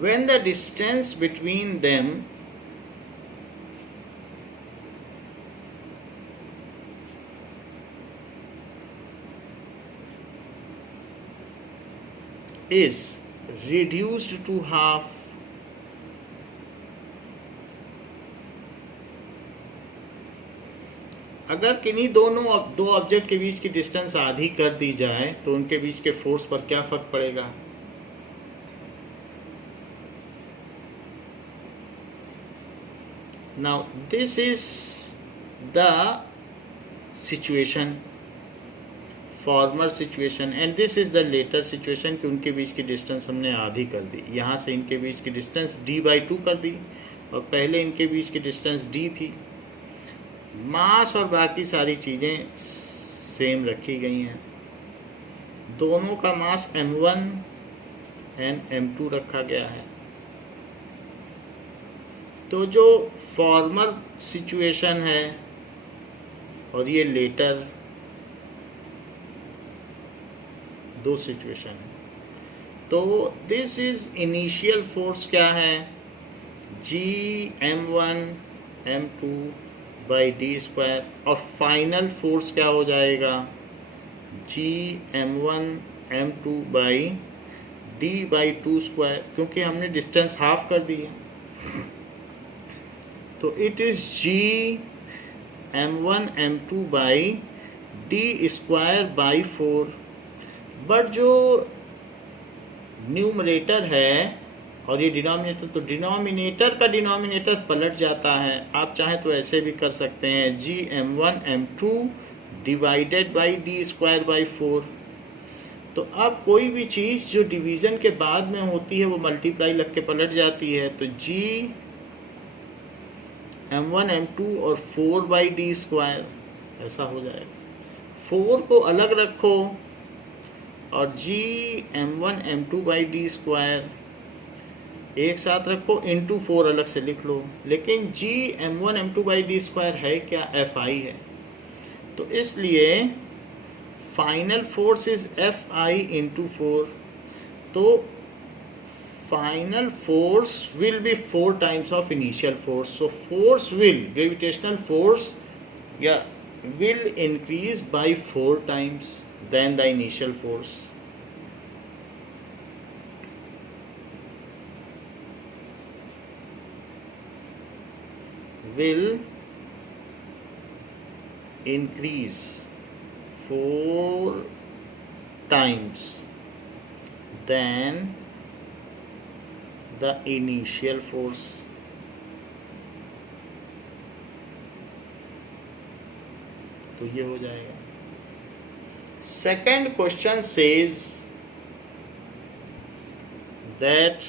when the distance between them is reduced to half? अगर किन्हीं दो object के बीच की distance आधी कर दी जाए तो उनके बीच के फोर्स पर क्या फर्क पड़ेगा? Now this is the situation, former situation, and this is the later situation कि उनके बीच की डिस्टेंस हमने आधी कर दी. यहाँ से इनके बीच की डिस्टेंस d/2 कर दी और पहले इनके बीच की डिस्टेंस d थी. मास और बाकी सारी चीज़ें सेम रखी गई हैं. दोनों का मास m1 एंड m2 रखा गया है. तो जो फॉर्मर सिचुएशन है और ये लेटर, दो सिचुएशन है. तो दिस इज इनिशियल फोर्स क्या है? जी m1 m2 by d square. और फाइनल फोर्स क्या हो जाएगा? जी m1 m2 by d/2 square, क्योंकि हमने डिस्टेंस हाफ कर दी है. तो it is G m1 m2 by d square by 4. But जो न्यूमरेटर है और ये डिनोमिनेटर, तो डिनोमिनेटर का डिनोमिनेटर पलट जाता है. आप चाहें तो ऐसे भी कर सकते हैं, जी m1 m2 divided by d square by 4. तो अब कोई भी चीज़ जो डिवीज़न के बाद में होती है वो मल्टीप्लाई लग के पलट जाती है. तो जी m1 m2 और 4 बाई डी स्क्वायर ऐसा हो जाएगा. 4 को अलग रखो और जी m1 m2 by d square एक साथ रखो, इंटू 4 अलग से लिख लो. लेकिन जी m1 m2 by d square है क्या? fi है. तो इसलिए final force is fi into 4. तो final force will be 4 times of initial force. So force will, gravitational force will increase by 4 times than the initial force. Will increase 4 times than the initial force. तो ये हो जाएगा. Second question says that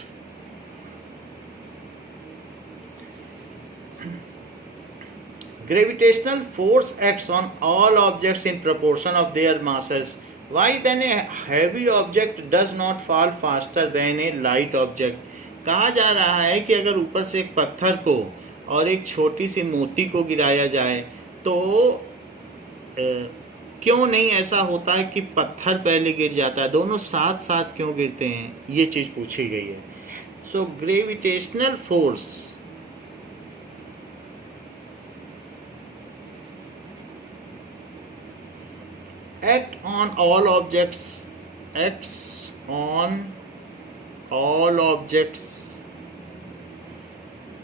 gravitational force acts on all objects in proportion of their masses. Why then a heavy object does not fall faster than a light object? कहा जा रहा है कि अगर ऊपर से एक पत्थर को और एक छोटी सी मोती को गिराया जाए तो क्यों नहीं ऐसा होता है कि पत्थर पहले गिर जाता है, दोनों साथ साथ क्यों गिरते हैं, ये चीज़ पूछी गई है. So gravitational force acts on all objects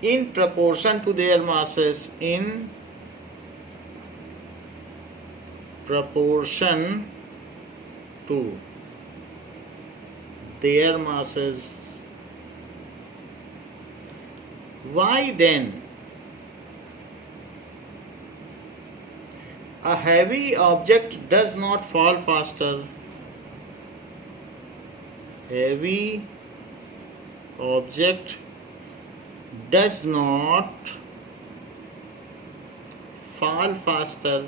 in proportion to their masses, in proportion to their masses. Why then a heavy object does not fall faster? Heavy object does not fall faster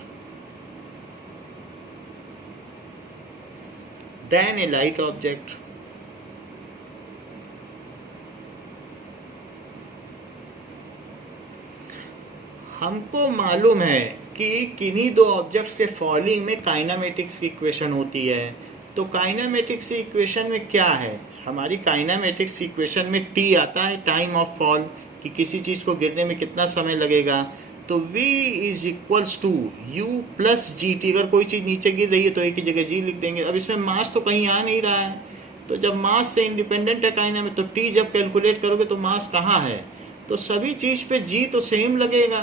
than a light object. हमको मालूम है कि किन्हीं दो objects के falling में kinematics की equation होती है। तो काइनामेटिक्स की इक्वेशन में क्या है? हमारी काइनामेटिक्स की इक्वेशन में टी आता है, टाइम ऑफ फॉल, कि किसी चीज़ को गिरने में कितना समय लगेगा। तो v is equals to u plus g t. अगर कोई चीज़ नीचे गिर रही है तो एक की जगह जी लिख देंगे। अब इसमें मास तो कहीं आ नहीं रहा है, तो जब मास से इंडिपेंडेंट है काइनामेटिक्स, तो टी जब कैलकुलेट करोगे तो मास कहाँ है? तो सभी चीज़ पे जी तो सेम लगेगा।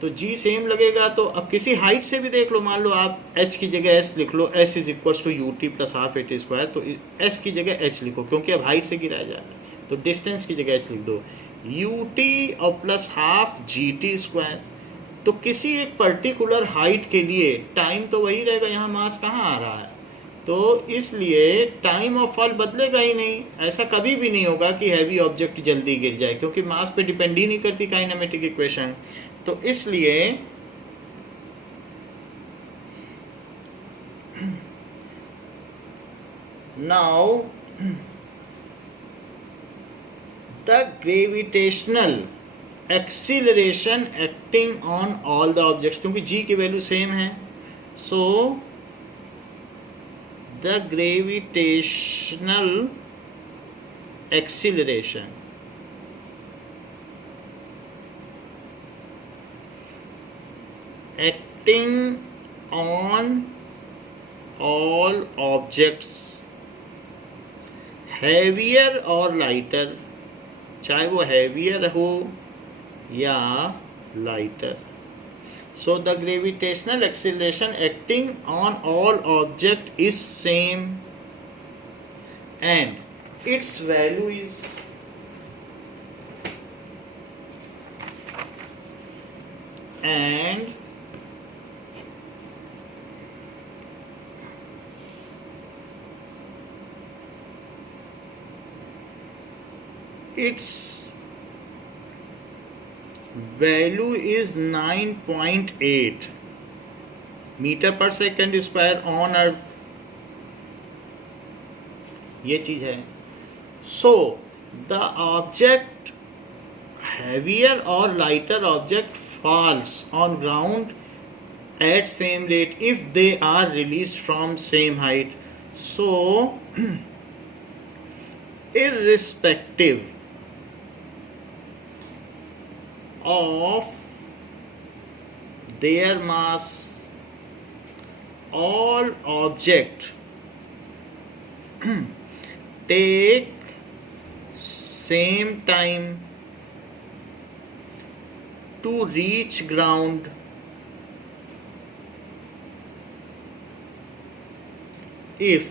तो जी सेम लगेगा, तो अब किसी हाइट से भी देख लो, मान लो आप h की जगह s लिख लो, s is equals to u t plus half a t square, तो s की जगह h लिखो क्योंकि अब हाइट से गिराया जा रहा है, तो डिस्टेंस की जगह h लिख दो, यू टी और plus half g t square. तो किसी एक पर्टिकुलर हाइट के लिए टाइम तो वही रहेगा, यहाँ मास कहाँ आ रहा है, तो इसलिए टाइम ऑफ फॉल बदलेगा ही नहीं। ऐसा कभी भी नहीं होगा कि हैवी ऑब्जेक्ट जल्दी गिर जाए, क्योंकि मास पे डिपेंड ही नहीं करती काइनेमेटिक इक्वेशन। तो इसलिए now the gravitational acceleration acting on all the objects, क्योंकि जी की वैल्यू सेम है, so the gravitational acceleration acting on all objects, heavier और lighter, चाहे वो heavier हो या lighter. So the gravitational acceleration acting on all object is same and its value is and its value is 9.8 metre पर second square on earth, ये चीज है। So the object heavier और lighter object falls on ground at same rate if they are released from same height. So irrespective of their mass, all object take same time to reach ground if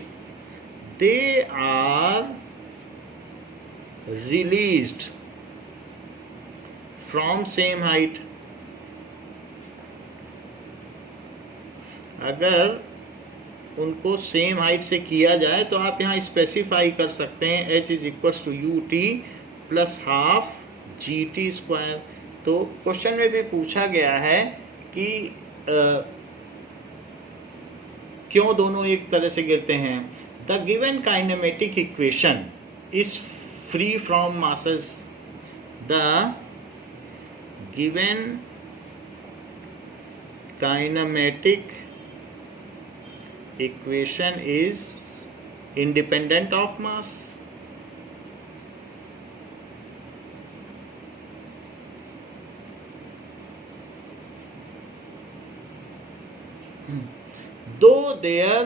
they are released from same height. अगर उनको same height से किया जाए तो आप यहाँ specify कर सकते हैं h is equals to u t plus half g t square. तो क्वेश्चन में भी पूछा गया है कि क्यों दोनों एक तरह से गिरते हैं। The given kinematic equation is free from masses. The given kinematic equation is independent of mass. दो देयर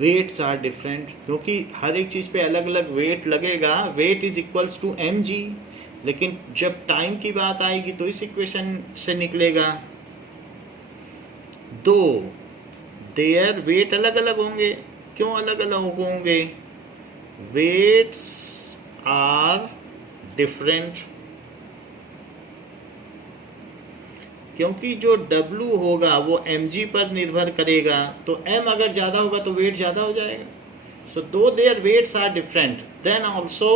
वेट्स आर डिफरेंट, क्योंकि हर एक चीज़ पे अलग अलग वेट लगेगा, weight is equals to m g, लेकिन जब टाइम की बात आएगी तो इस इक्वेशन से निकलेगा। दो देयर वेट अलग अलग होंगे, क्यों अलग अलग होंगे? वेट्स आर डिफरेंट, क्योंकि जो W होगा वो mg पर निर्भर करेगा, तो m अगर ज़्यादा होगा तो वेट ज़्यादा हो जाएगा. So though their weights are different, then also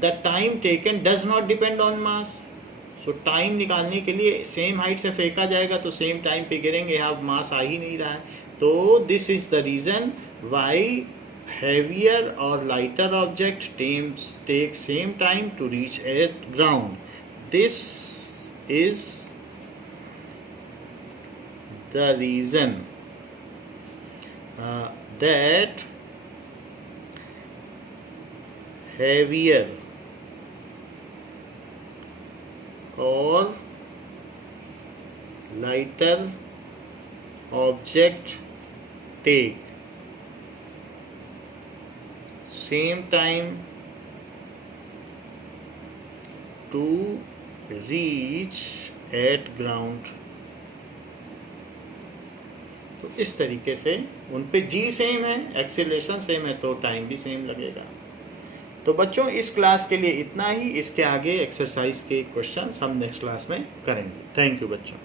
the time taken does not depend on mass. So time निकालने के लिए सेम हाइट से फेंका जाएगा तो सेम टाइम पे गिरेंगे, यहाँ मास आ ही नहीं रहा है. तो this is the reason why heavier or lighter object take same time to reach at ground. This is the reason that heavier or lighter object take same time to reach at ground. तो इस तरीके से उन पे g same है, acceleration same है, तो time भी सेम लगेगा. तो बच्चों इस क्लास के लिए इतना ही. इसके आगे एक्सरसाइज के क्वेश्चन हम नेक्स्ट क्लास में करेंगे. थैंक यू बच्चों.